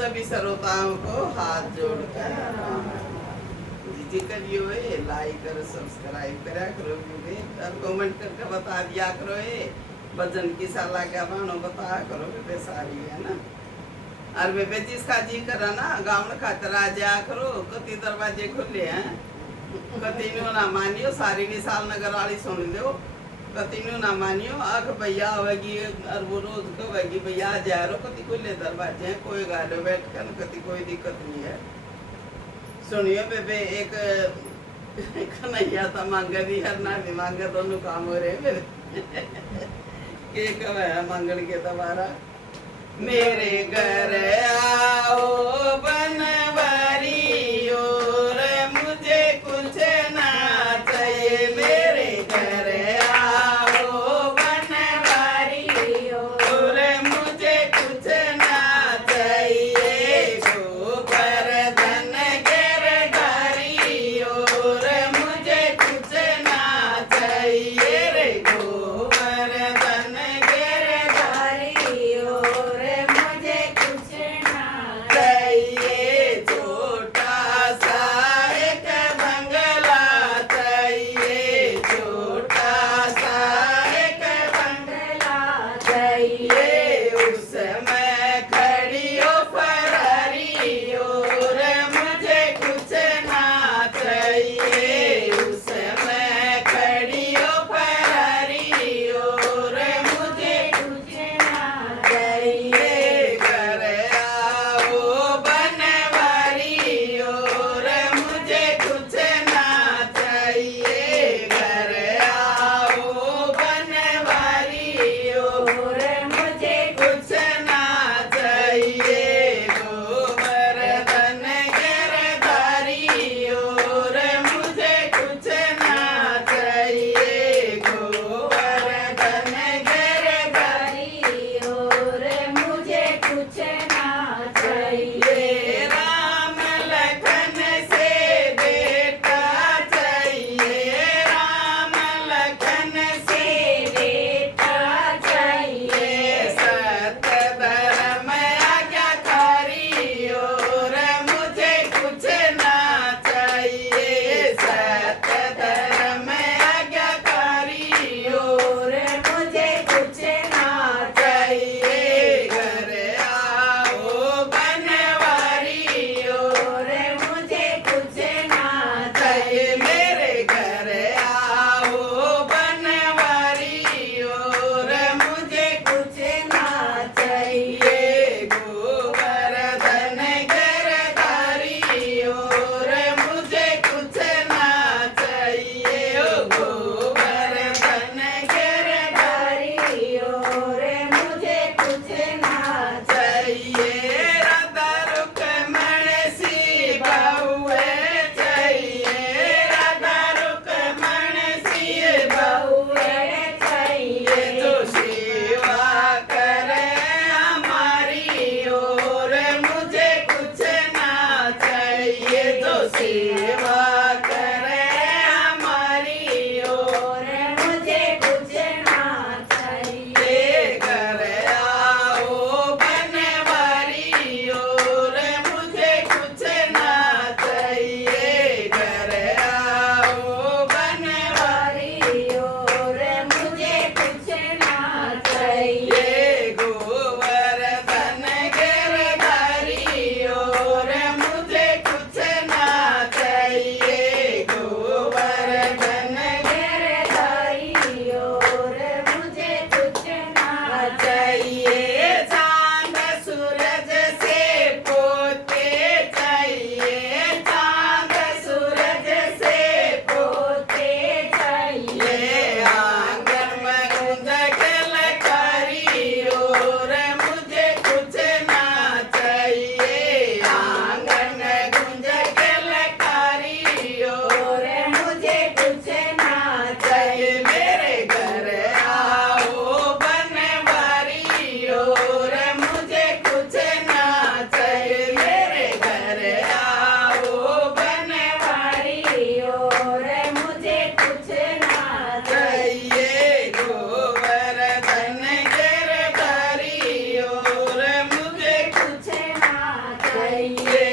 सभी श्रोताओं को हाथ जोड़कर जी करियो है, लाइक करो, सब्सक्राइब करा करो, और कमेंट करके बता दिया करो है भजन की साला क्या बानो बता करो बेबे सारी है ना। और बेबे जिसका जी करा ना गाँव खातर आ जाया करो, कति दरवाजे खुले हैं, कति न्यू ना मानियो सारी विशाल नगर वाली सुन लो, कति न्यू ना मानियो आख भैया आवेगी और वो रोज कहेगी भैया आ जा रो, कति खुले दरवाजे हैं, कोई गालो बैठ कर कति कोई दिक्कत नहीं है। सुनियो बेबे एक कन्हैया था मांगे भी हर ना भी मांगे दोनों काम हो रहे बेबे के कब है मंगल के दोबारा मेरे घर आओ बनवारी और मुझे कुछ ना चाहिए, मेरे घर आओ बनवारी और मुझे कुछ ना चाहिए, गोवर्धन गिरधारी और मुझे कुछ ना चाहिए रे, गोवर्धन गिरधारी और मुझे कुछ ना रहिए